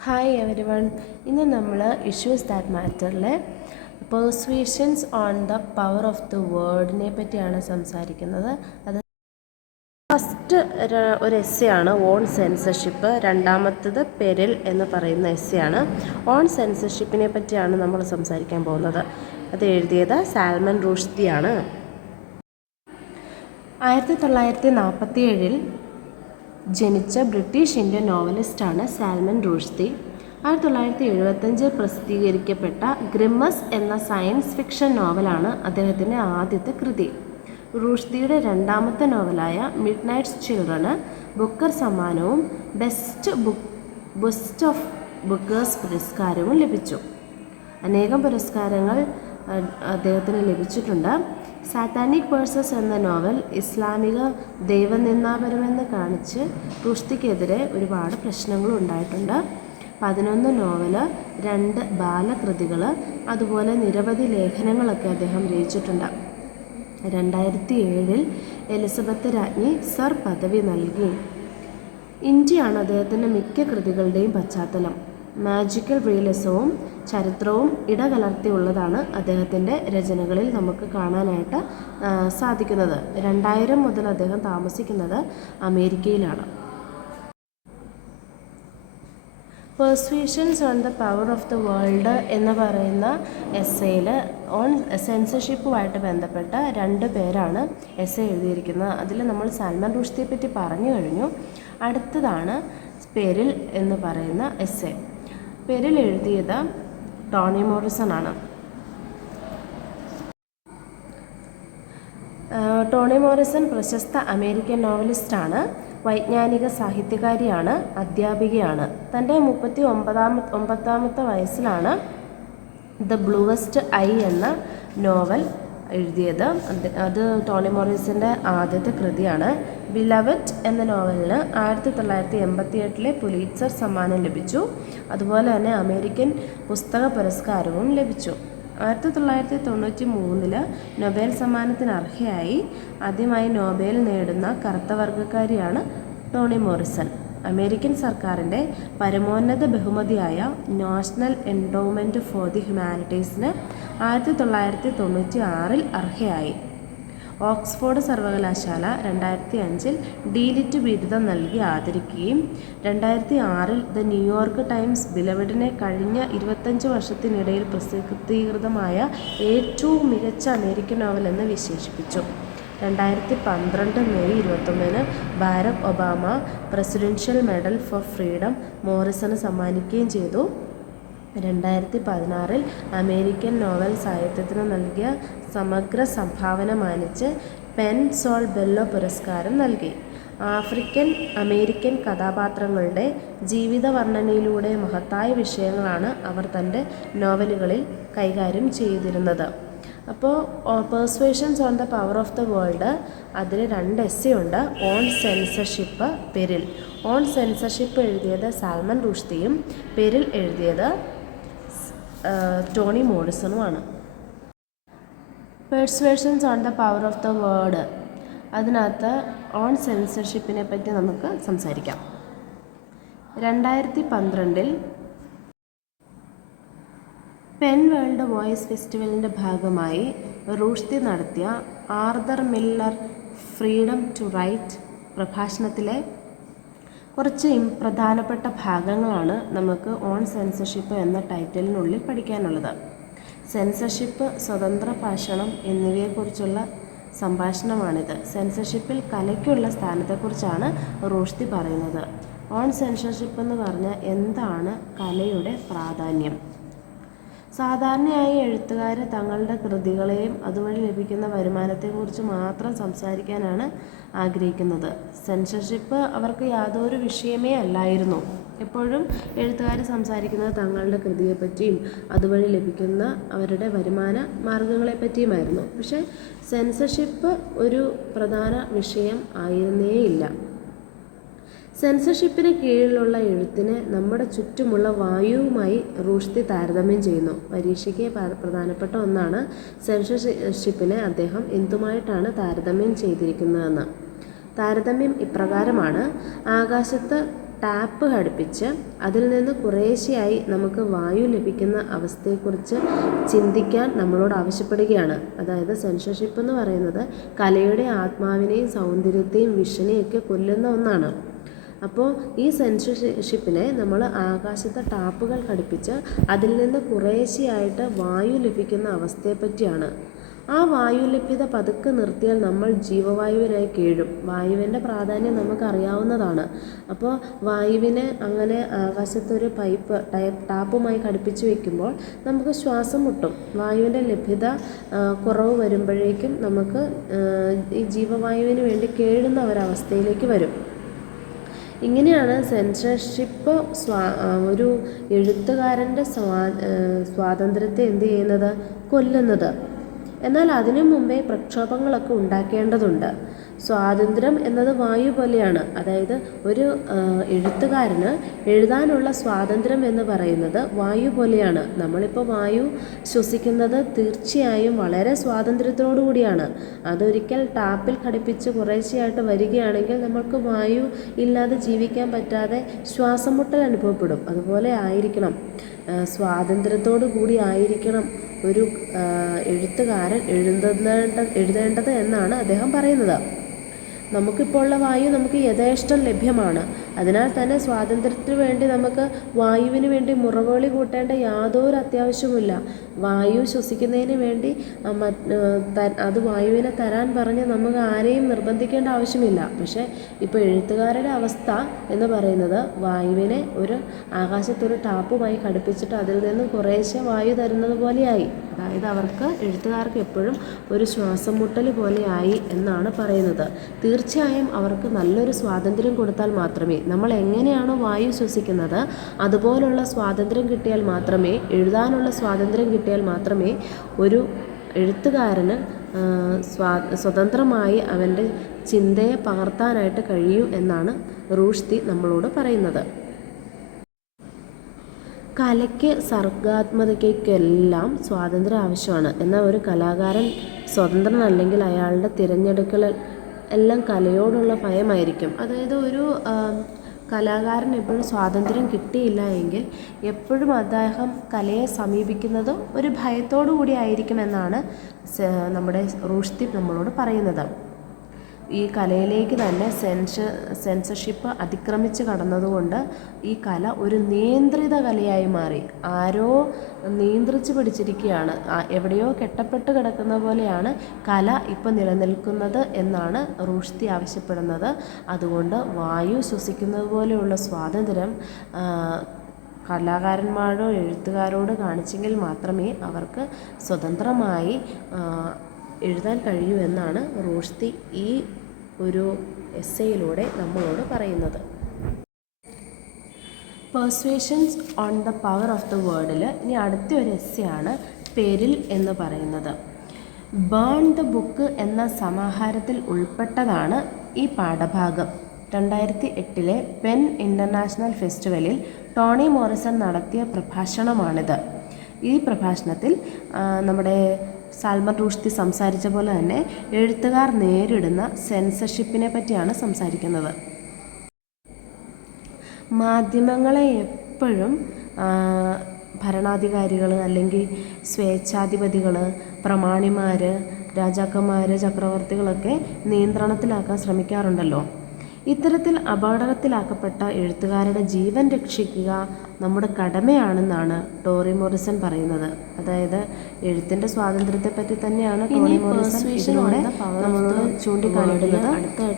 Hi every one. ഇന്ന് നമ്മൾ issues that മാറ്ററിലെ persuasions on the power of the വേർഡിനെ പറ്റിയാണ് സംസാരിക്കുന്നത്. അത് ഫസ്റ്റ് ഒരു എസ്സേ ആണ് ഓൺ സെൻസർഷിപ്പ്. രണ്ടാമത്തത് പെരിൽ എന്ന് പറയുന്ന എസ്സേ ആണ്. ഓൺ സെൻസർഷിപ്പിനെ പറ്റിയാണ് നമ്മൾ സംസാരിക്കാൻ പോകുന്നത്. അത് എഴുതിയത് സാൽമൻ റുഷ്ദിയാണ്. 1947 ജനിച്ച ബ്രിട്ടീഷ് ഇന്ത്യൻ നോവലിസ്റ്റാണ് സാൽമൻ റുഷ്ദി. 1975 പ്രസിദ്ധീകരിക്കപ്പെട്ട ഗ്രിമസ് എന്ന സയൻസ് ഫിക്ഷൻ നോവലാണ് അദ്ദേഹത്തിൻ്റെ ആദ്യത്തെ കൃതി. റുഷ്ദിയുടെ രണ്ടാമത്തെ നോവലായ മിഡ് നൈറ്റ്സ് ചിൽഡ്രന് ബുക്കർ സമ്മാനവും ബെസ്റ്റ് ഓഫ് ബുക്കേഴ്സ് പുരസ്കാരവും ലഭിച്ചു. അനേകം പുരസ്കാരങ്ങൾ അദ്ദേഹത്തിന് ലഭിച്ചിട്ടുണ്ട്. സാത്താനിക് വേഴ്സസ് എന്ന നോവൽ ഇസ്ലാമിക ദൈവനിന്ദാപരമെന്ന് കാണിച്ച് റുഷ്ദിക്കെതിരെ ഒരുപാട് പ്രശ്നങ്ങളും ഉണ്ടായിട്ടുണ്ട്. 11 നോവല്, 2 ബാലകൃതികൾ, അതുപോലെ നിരവധി ലേഖനങ്ങളൊക്കെ അദ്ദേഹം രചിച്ചിട്ടുണ്ട്. 2007 എലിസബത്ത് രാജ്ഞി സർ പദവി നൽകി. ഇന്ത്യയാണ് അദ്ദേഹത്തിൻ്റെ മിക്ക കൃതികളുടെയും പശ്ചാത്തലം. മാജിക്കൽ റിയലിസവും ചരിത്രവും ഇടകലർത്തിയുള്ളതാണ് അദ്ദേഹത്തിൻ്റെ രചനകളിൽ നമുക്ക് കാണാനായിട്ട് സാധിക്കുന്നത്. 2000 മുതൽ അദ്ദേഹം താമസിക്കുന്നത് അമേരിക്കയിലാണ്. Persuasions on the power of the world എന്ന് പറയുന്ന എസ്സേയിൽ ഓൺ സെൻസർഷിപ്പുമായിട്ട് ബന്ധപ്പെട്ട 2 പേരാണ് എസ്സേ എഴുതിയിരിക്കുന്നത്. അതിൽ നമ്മൾ സാൽമൻ റുഷ്ദിയെ പറ്റി പറഞ്ഞു കഴിഞ്ഞു. അടുത്തതാണ് പെരിൽ എന്ന് പറയുന്ന എസ്സേ. പെരിൽ എഴുതിയത് ടോണി മോറിസൺ ആണ്. ടോണി മോറിസൺ പ്രശസ്ത അമേരിക്കൻ നോവലിസ്റ്റാണ്, വൈജ്ഞാനിക സാഹിത്യകാരിയാണ്, അധ്യാപികയാണ്. തൻ്റെ 39ാമത്തെ വയസ്സിലാണ് ദ ബ്ലൂവസ്റ്റ് ഐ എന്ന നോവൽ എഴുതിയത്. അത് ടോണി മോറിസൻ്റെ ആദ്യത്തെ കൃതിയാണ്. ബിലവറ്റ് എന്ന നോവലിന് 1988 പുലിറ്റ്സർ സമ്മാനം ലഭിച്ചു. അതുപോലെ തന്നെ അമേരിക്കൻ പുസ്തക പുരസ്കാരവും ലഭിച്ചു. 1993 നൊബേൽ സമ്മാനത്തിന് അർഹയായി. ആദ്യമായി നൊബേൽ നേടുന്ന കറുത്ത വർഗ്ഗക്കാരിയാണ് ടോണി മോറിസൺ. അമേരിക്കൻ സർക്കാരിൻ്റെ പരമോന്നത ബഹുമതിയായ നാഷണൽ എൻഡോവ്മെൻറ്റ് ഫോർ ദി ഹ്യൂമാനിറ്റീസിന് 1996 അർഹയായി. ഓക്സ്ഫോർഡ് സർവകലാശാല 2005 ഡീലിറ്റ് ബിരുദം നൽകി ആദരിക്കുകയും 2006 ദ ന്യൂയോർക്ക് ടൈംസ് ബിലവഡിനെ കഴിഞ്ഞ 25 വർഷത്തിനിടയിൽ പ്രസിദ്ധീകൃതമായ ഏറ്റവും മികച്ച അമേരിക്കൻ നോവൽ എന്ന് വിശേഷിപ്പിച്ചു. 2012 May 21 Barack Obama presidential medal for freedom മോറിസണ് സമ്മാനിക്കുകയും ചെയ്തു. 2016 അമേരിക്കൻ നോവൽ സാഹിത്യത്തിന് നൽകിയ സമഗ്ര സംഭാവന മാനിച്ച് പെൻ സോൾ ബെല്ലോ പുരസ്കാരം നൽകി. ആഫ്രിക്കൻ അമേരിക്കൻ കഥാപാത്രങ്ങളുടെ ജീവിത വർണ്ണനയിലൂടെ മഹത്തായ വിഷയങ്ങളാണ് അവർ തൻ്റെ നോവലുകളിൽ കൈകാര്യം ചെയ്തിരുന്നത്. അപ്പോൾ persuasions on the power of the world അതിൽ 2 എസ്സേ ഉണ്ട്. On censorship, peril. On censorship എഴുതിയത് സാൽമൻ റുഷ്ദിയും പെരിൽ എഴുതിയത് ടോണി മോറിസണുമാണ്. Persuasions on the power of the word, അതിനകത്ത് ഓൺ സെൻസർഷിപ്പിനെ പറ്റി നമുക്ക് സംസാരിക്കാം. 2012 പെൻ വേൾഡ് വോയിസ് ഫെസ്റ്റിവലിൻ്റെ ഭാഗമായി റുഷ്ദി നടത്തിയ Arthur Miller freedom to write പ്രഭാഷണത്തിലെ കുറച്ച് പ്രധാനപ്പെട്ട ഭാഗങ്ങളാണ് നമുക്ക് ഓൺ സെൻസർഷിപ്പ് എന്ന ടൈറ്റിലിനുള്ളിൽ പഠിക്കാനുള്ളത്. സെൻസർഷിപ്പ്, സ്വതന്ത്ര ഭാഷണം എന്നിവയെക്കുറിച്ചുള്ള സംഭാഷണമാണിത്. സെൻസർഷിപ്പിൽ കലയ്ക്കുള്ള സ്ഥാനത്തെക്കുറിച്ചാണ് റുഷ്ദി പറയുന്നത്. ഓൺ സെൻസർഷിപ്പ് എന്ന് പറഞ്ഞാൽ എന്താണ് കലയുടെ പ്രാധാന്യം? സാധാരണയായി എഴുത്തുകാർ തങ്ങളുടെ കൃതികളെയും അതുവഴി ലഭിക്കുന്ന വരുമാനത്തെക്കുറിച്ച് മാത്രം സംസാരിക്കാനാണ് ആഗ്രഹിക്കുന്നത്. സെൻസർഷിപ്പ് അവർക്ക് യാതൊരു വിഷയമേ അല്ലായിരുന്നു. എപ്പോഴും എഴുത്തുകാർ സംസാരിക്കുന്നത് തങ്ങളുടെ കൃതിയെപ്പറ്റിയും അതുവഴി ലഭിക്കുന്ന അവരുടെ വരുമാന മാർഗങ്ങളെപ്പറ്റിയുമായിരുന്നു. പക്ഷേ സെൻസർഷിപ്പ് ഒരു പ്രധാന വിഷയം ആയിരുന്നേയില്ല. സെൻസർഷിപ്പിന് കീഴിലുള്ള എഴുത്തിനെ നമ്മുടെ ചുറ്റുമുള്ള വായുവുമായി റുഷ്ദി താരതമ്യം ചെയ്യുന്നു. പരീക്ഷയ്ക്ക് പ്രധാനപ്പെട്ട ഒന്നാണ് സെൻസർഷിപ്പിനെ അദ്ദേഹം എന്തുമായിട്ടാണ് താരതമ്യം ചെയ്തിരിക്കുന്നതെന്ന്. താരതമ്യം ഇപ്രകാരമാണ്: ആകാശത്ത് ടാപ്പ് ഘടിപ്പിച്ച് അതിൽ നിന്ന് കുറേശ്ശെയായി നമുക്ക് വായു ലഭിക്കുന്ന അവസ്ഥയെക്കുറിച്ച് ചിന്തിക്കാൻ നമ്മളോട് ആവശ്യപ്പെടുകയാണ്. അതായത് സെൻസർഷിപ്പ് എന്ന് പറയുന്നത് കലയുടെ ആത്മാവിനെയും സൗന്ദര്യത്തെയും വിഷനെയൊക്കെ കൊല്ലുന്ന ഒന്നാണ്. അപ്പോൾ ഈ സെൻസർഷിപ്പിനെ നമ്മൾ ആകാശത്തെ ടാപ്പുകൾ ഘടിപ്പിച്ച് അതിൽ നിന്ന് കുറേശ്ശെയായിട്ട് വായു ലഭിക്കുന്ന അവസ്ഥയെപ്പറ്റിയാണ്. ആ വായു ലഭ്യത പതുക്കെ നിർത്തിയാൽ നമ്മൾ ജീവവായുവിനായി കീഴും. വായുവിൻ്റെ പ്രാധാന്യം നമുക്കറിയാവുന്നതാണ്. അപ്പോൾ വായുവിനെ അങ്ങനെ ആകാശത്തൊരു ടാപ്പുമായി ഘടിപ്പിച്ച് വെക്കുമ്പോൾ നമുക്ക് ശ്വാസം മുട്ടും. വായുവിൻ്റെ ലഭ്യത കുറവ് വരുമ്പോഴേക്കും നമുക്ക് ഈ ജീവവായുവിന് വേണ്ടി കേഴുന്ന ഒരവസ്ഥയിലേക്ക് വരും. ഇങ്ങനെയാണ് സെൻസർഷിപ്പ് ഒരു എഴുത്തുകാരൻ്റെ സ്വാതന്ത്ര്യത്തെ എന്ത് ചെയ്യുന്നത്, കൊല്ലുന്നത്. എന്നാൽ അതിനു മുമ്പേ പ്രക്ഷോഭങ്ങളൊക്കെ ഉണ്ടാക്കേണ്ടതുണ്ട്. സ്വാതന്ത്ര്യം എന്നത് വായു പോലെയാണ്. അതായത് ഒരു എഴുത്തുകാരന് എഴുതാനുള്ള സ്വാതന്ത്ര്യം എന്ന് പറയുന്നത് വായു പോലെയാണ്. നമ്മളിപ്പോൾ വായു ശ്വസിക്കുന്നത് തീർച്ചയായും വളരെ സ്വാതന്ത്ര്യത്തോടു കൂടിയാണ്. അതൊരിക്കൽ ടാപ്പിൽ ഘടിപ്പിച്ച് കുറേശ്ശെയായിട്ട് വരികയാണെങ്കിൽ നമ്മൾക്ക് വായു ഇല്ലാതെ ജീവിക്കാൻ പറ്റാതെ ശ്വാസം മുട്ടൽ അനുഭവപ്പെടും. അതുപോലെ ആയിരിക്കണം, സ്വാതന്ത്ര്യത്തോടു കൂടി ആയിരിക്കണം ഒരു എഴുത്തുകാരൻ എഴുതേണ്ടത് എന്നാണ് അദ്ദേഹം പറയുന്നത്. നമുക്കിപ്പോൾ ഉള്ള വായു നമുക്ക് യഥേഷ്ടം ലഭ്യമാണ്. അതിനാൽ തന്നെ സ്വാതന്ത്ര്യത്തിന് വേണ്ടി നമുക്ക് വായുവിന് വേണ്ടി മുറവിളി കൂട്ടേണ്ട യാതൊരു അത്യാവശ്യവുമില്ല. വായു ശ്വസിക്കുന്നതിന് വേണ്ടി അത് വായുവിനെ തരാൻ പറഞ്ഞ് നമുക്ക് ആരെയും നിർബന്ധിക്കേണ്ട ആവശ്യമില്ല. പക്ഷേ ഇപ്പോൾ എഴുത്തുകാരുടെ അവസ്ഥ എന്ന് പറയുന്നത് വായുവിനെ ഒരു ആകാശത്തൊരു ടാപ്പുമായി ഘടിപ്പിച്ചിട്ട് അതിൽ നിന്ന് കുറേശ്ശെ വായു തരുന്നത് പോലെയായി. അതായത് എഴുത്തുകാർക്ക് എപ്പോഴും ഒരു ശ്വാസം മുട്ടൽ പോലെയായി എന്നാണ് പറയുന്നത്. തീർച്ചയായും അവർക്ക് നല്ലൊരു സ്വാതന്ത്ര്യം കൊടുത്താൽ മാത്രമേ, നമ്മൾ എങ്ങനെയാണോ വായു ശ്വസിക്കുന്നത് അതുപോലുള്ള സ്വാതന്ത്ര്യം കിട്ടിയാൽ മാത്രമേ, എഴുതാനുള്ള സ്വാതന്ത്ര്യം കിട്ടിയാൽ മാത്രമേ ഒരു എഴുത്തുകാരന് സ്വതന്ത്രമായി അവൻ്റെ ചിന്തയെ പകർത്താനായിട്ട് കഴിയൂ എന്നാണ് റൂഷ്ദി നമ്മളോട് പറയുന്നത്. കലയ്ക്ക് സർഗാത്മകതയ്ക്കെല്ലാം സ്വാതന്ത്ര്യം ആവശ്യമാണ്. എന്നാൽ ഒരു കലാകാരൻ സ്വതന്ത്രനല്ലെങ്കിൽ അയാളുടെ തിരഞ്ഞെടുക്കൽ എല്ലാം കലയോടുള്ള ഭയമായിരിക്കും. അതായത് ഒരു കലാകാരൻ എപ്പോഴും സ്വാതന്ത്ര്യം കിട്ടിയില്ല എങ്കിൽ എപ്പോഴും അദ്ദേഹം കലയെ സമീപിക്കുന്നത് ഒരു ഭയത്തോടു കൂടി ആയിരിക്കുമെന്നാണ് നമ്മുടെ റൂഷ്ദി നമ്മളോട് പറയുന്നത്. ഈ കലയിലേക്ക് തന്നെ സെൻസർഷിപ്പ് അതിക്രമിച്ച് കടന്നതുകൊണ്ട് ഈ കല ഒരു നിയന്ത്രിത കലയായി മാറി. ആരോ നിയന്ത്രിച്ച് പിടിച്ചിരിക്കുകയാണ്, എവിടെയോ കെട്ടപ്പെട്ട് കിടക്കുന്ന പോലെയാണ് കല ഇപ്പോൾ നിലനിൽക്കുന്നത് എന്നാണ് റൂഷ്ദി ആവശ്യപ്പെടുന്നത്. അതുകൊണ്ട് വായു ശ്വസിക്കുന്നത് പോലെയുള്ള സ്വാതന്ത്ര്യം കലാകാരന്മാരോ എഴുത്തുകാരോട് കാണിച്ചെങ്കിൽ മാത്രമേ അവർക്ക് സ്വതന്ത്രമായി എഴുതാൻ കഴിയൂ എന്നാണ് റൂഷ്ദി ഈ ഒരു എസ്സേയിലൂടെ നമ്മളോട് പറയുന്നത്. Persuasions on the power of the വേർഡിൽ ഇനി അടുത്തൊരു എസ്സേയാണ് പെരിൽ എന്ന് പറയുന്നത്. ബേൺ ദ ബുക്ക് എന്ന സമാഹാരത്തിൽ ഉൾപ്പെട്ടതാണ് ഈ പാഠഭാഗം. 2008 പെൻ ഇൻ്റർനാഷണൽ ഫെസ്റ്റിവലിൽ ടോണി മോറിസൺ നടത്തിയ പ്രഭാഷണമാണിത്. ഈ പ്രഭാഷണത്തിൽ നമ്മുടെ സാൽമൻ റുഷ്ദി സംസാരിച്ച പോലെ തന്നെ എഴുത്തുകാർ നേരിടുന്ന സെൻസർഷിപ്പിനെ പറ്റിയാണ് സംസാരിക്കുന്നത്. മാധ്യമങ്ങളെ എപ്പോഴും ഭരണാധികാരികൾ അല്ലെങ്കിൽ സ്വേച്ഛാധിപതികൾ, പ്രമാണിമാർ, രാജാക്കന്മാർ, ചക്രവർത്തികളൊക്കെ നിയന്ത്രണത്തിലാക്കാൻ ശ്രമിക്കാറുണ്ടല്ലോ. ഇത്തരത്തിൽ അപകടത്തിലാക്കപ്പെട്ട എഴുത്തുകാരുടെ ജീവൻ രക്ഷിക്കുക നമ്മുടെ കടമയാണെന്നാണ് ടോണി മോറിസൺ പറയുന്നത്. അതായത് എഴുത്തിൻ്റെ സ്വാതന്ത്ര്യത്തെപ്പറ്റി തന്നെയാണ് ടോണി മോറിസൺ ഇതിലൂടെ നമ്മളോട് ചൂണ്ടിക്കാണിക്കുന്നത്.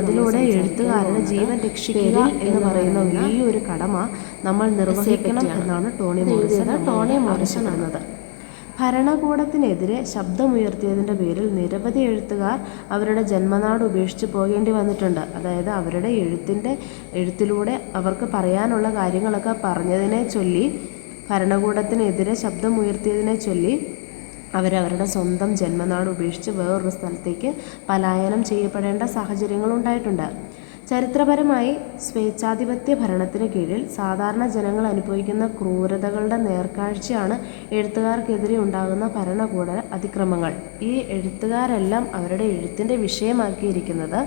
അതിലൂടെ എഴുത്തുകാരുടെ ജീവൻ രക്ഷിക്കുക എന്ന് പറയുന്ന വലിയൊരു കടമ നമ്മൾ നിർവഹിക്കണം എന്നാണ് ടോണി മോറിസൺ പറയുന്നത്. ഭരണകൂടത്തിനെതിരെ ശബ്ദമുയർത്തിയതിൻ്റെ പേരിൽ നിരവധി എഴുത്തുകാർ അവരുടെ ജന്മനാട് ഉപേക്ഷിച്ച് പോകേണ്ടി വന്നിട്ടുണ്ട്. അതായത് അവരുടെ എഴുത്തിലൂടെ അവർക്ക് പറയാനുള്ള കാര്യങ്ങളൊക്കെ പറഞ്ഞതിനെ ചൊല്ലി, ഭരണകൂടത്തിനെതിരെ ശബ്ദമുയർത്തിയതിനെ ചൊല്ലി അവരവരുടെ സ്വന്തം ജന്മനാട് ഉപേക്ഷിച്ച് വേറൊരു സ്ഥലത്തേക്ക് പലായനം ചെയ്യപ്പെടേണ്ട സാഹചര്യങ്ങളുണ്ടായിട്ടുണ്ട്. ചരിത്രപരമായി സ്വേച്ഛാധിപത്യ ഭരണത്തിന് കീഴിൽ സാധാരണ ജനങ്ങൾ അനുഭവിക്കുന്ന ക്രൂരതകളുടെ നേർക്കാഴ്ചയാണ് എഴുത്തുകാർക്കെതിരെ ഉണ്ടാകുന്ന ഭരണകൂട അതിക്രമങ്ങൾ. ഈ എഴുത്തുകാരെല്ലാം അവരുടെ എഴുത്തിൻ്റെ വിഷയമാക്കിയിരിക്കുന്നത്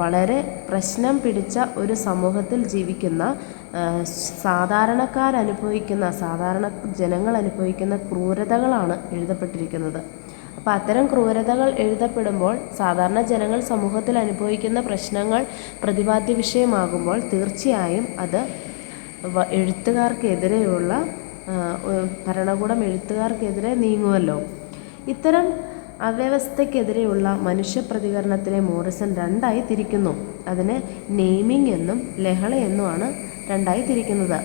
വളരെ പ്രശ്നം പിടിച്ച ഒരു സമൂഹത്തിൽ ജീവിക്കുന്ന സാധാരണ ജനങ്ങൾ അനുഭവിക്കുന്ന ക്രൂരതകളാണ് എഴുതപ്പെട്ടിരിക്കുന്നത്. അപ്പോൾ അത്തരം ക്രൂരതകൾ എഴുതപ്പെടുമ്പോൾ സാധാരണ ജനങ്ങൾ സമൂഹത്തിൽ അനുഭവിക്കുന്ന പ്രശ്നങ്ങൾ പ്രതിപാദ്യ വിഷയമാകുമ്പോൾ തീർച്ചയായും അത് എഴുത്തുകാർക്കെതിരെയുള്ള ഭരണകൂടം എഴുത്തുകാർക്കെതിരെ നീങ്ങുമല്ലോ. ഇത്തരം അവ്യവസ്ഥയ്ക്കെതിരെയുള്ള മനുഷ്യ പ്രതികരണത്തിനെ മോറിസൺ രണ്ടായി തിരിക്കുന്നു. അതിന് നെയ്മിംഗ് എന്നും ലഹള എന്നുമാണ് രണ്ടായി തിരിക്കുന്നത്.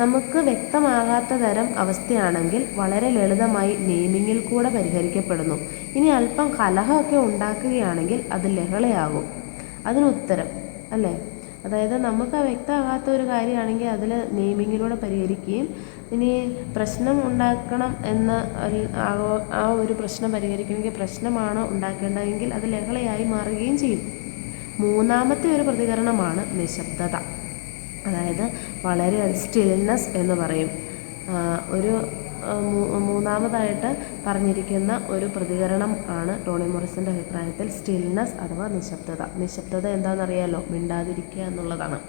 നമുക്ക് വ്യക്തമാകാത്ത തരം അവസ്ഥയാണെങ്കിൽ വളരെ ലളിതമായി നെയ്മിങ്ങിൽ കൂടെ പരിഹരിക്കപ്പെടുന്നു. ഇനി അല്പം കലഹമൊക്കെ ഉണ്ടാക്കുകയാണെങ്കിൽ അത് ലഹളയാകും. അതിനുത്തരം അല്ലേ? അതായത് നമുക്ക് വ്യക്തമാകാത്ത ഒരു കാര്യമാണെങ്കിൽ അതിൽ നെയ്മിങ്ങിലൂടെ പരിഹരിക്കുകയും ഇനി പ്രശ്നം ഉണ്ടാക്കണം എന്ന് ആ ഒരു പ്രശ്നം പരിഹരിക്കണമെങ്കിൽ പ്രശ്നമാണോ ഉണ്ടാക്കേണ്ടതെങ്കിൽ അത് ലഹളയായി മാറുകയും ചെയ്യും. മൂന്നാമത്തെ ഒരു പ്രതികരണമാണ് നിശബ്ദത. അതായത് വളരെ സ്റ്റിൽനെസ് എന്ന് പറയും. മൂന്നാമതായിട്ട് പറഞ്ഞിരിക്കുന്ന ഒരു പ്രതികരണം ആണ് ടോണി മോറിസൻ്റെ അഭിപ്രായത്തിൽ സ്റ്റിൽനെസ് അഥവാ നിശബ്ദത. നിശബ്ദത എന്താണെന്നറിയാലോ? മിണ്ടാതിരിക്കുക എന്നുള്ളതാണ്.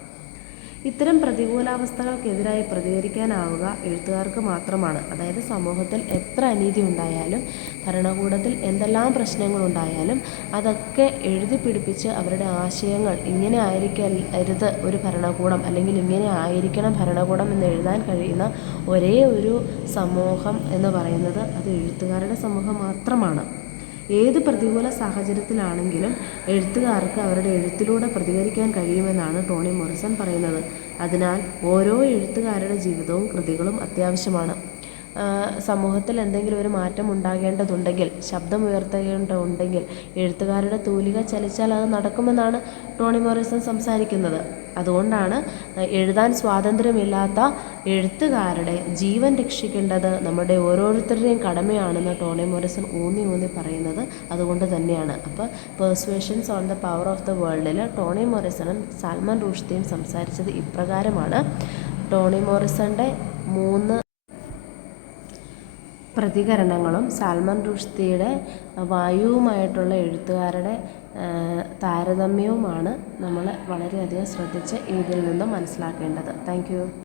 ഇത്തരം പ്രതികൂലാവസ്ഥകൾക്കെതിരായി പ്രതികരിക്കാനാവുക എഴുത്തുകാർക്ക് മാത്രമാണ്. അതായത് സമൂഹത്തിൽ എത്ര അനീതി ഉണ്ടായാലും ഭരണകൂടത്തിൽ എന്തെല്ലാം പ്രശ്നങ്ങളുണ്ടായാലും അതൊക്കെ എഴുതി പിടിപ്പിച്ച് അവരുടെ ആശയങ്ങൾ ഇങ്ങനെ ആയിരിക്കരുത് ഒരു ഭരണകൂടം, അല്ലെങ്കിൽ ഇങ്ങനെ ആയിരിക്കണം ഭരണകൂടം എന്ന് എഴുതാൻ കഴിയുന്ന ഒരേ ഒരു സമൂഹം എന്ന് പറയുന്നത് അത് എഴുത്തുകാരുടെ സമൂഹം മാത്രമാണ്. ഏത് പ്രതികൂല സാഹചര്യത്തിലാണെങ്കിലും എഴുത്തുകാർക്ക് അവരുടെ എഴുത്തിലൂടെ പ്രതികരിക്കാൻ കഴിയുമെന്നാണ് ടോണി മോറിസൺ പറയുന്നത്. അതിനാൽ ഓരോ എഴുത്തുകാരുടെ ജീവിതവും കൃതികളും അത്യാവശ്യമാണ്. സമൂഹത്തിൽ എന്തെങ്കിലും ഒരു മാറ്റം ഉണ്ടാകേണ്ടതുണ്ടെങ്കിൽ, ശബ്ദമുയർത്തേണ്ടതുണ്ടെങ്കിൽ എഴുത്തുകാരുടെ തൂലിക ചലിച്ചാൽ അത് നടക്കുമെന്നാണ് ടോണി മോറിസൺ സംസാരിക്കുന്നത്. അതുകൊണ്ടാണ് എഴുതാൻ സ്വാതന്ത്ര്യമില്ലാത്ത എഴുത്തുകാരുടെ ജീവൻ രക്ഷിക്കേണ്ടത് നമ്മുടെ ഓരോരുത്തരുടെയും കടമയാണെന്ന് ടോണി മോറിസൺ ഊന്നി പറയുന്നത് അതുകൊണ്ട് തന്നെയാണ്. അപ്പോൾ persuasions on the power of the വേൾഡിൽ ടോണി മോറിസണും സാൽമൻ റുഷ്ദിയും സംസാരിച്ചത് ഇപ്രകാരമാണ്. ടോണി മോറിസൻ്റെ 3 പ്രതികരണങ്ങളും സാൽമൻ റുഷ്ദിയുടെ വായുവുമായിട്ടുള്ള എഴുത്തുകാരുടെ താരതമ്യവുമാണ് നമ്മൾ വളരെയധികം ശ്രദ്ധിച്ച് ഇതിൽ നിന്നും മനസ്സിലാക്കേണ്ടത്. Thank you.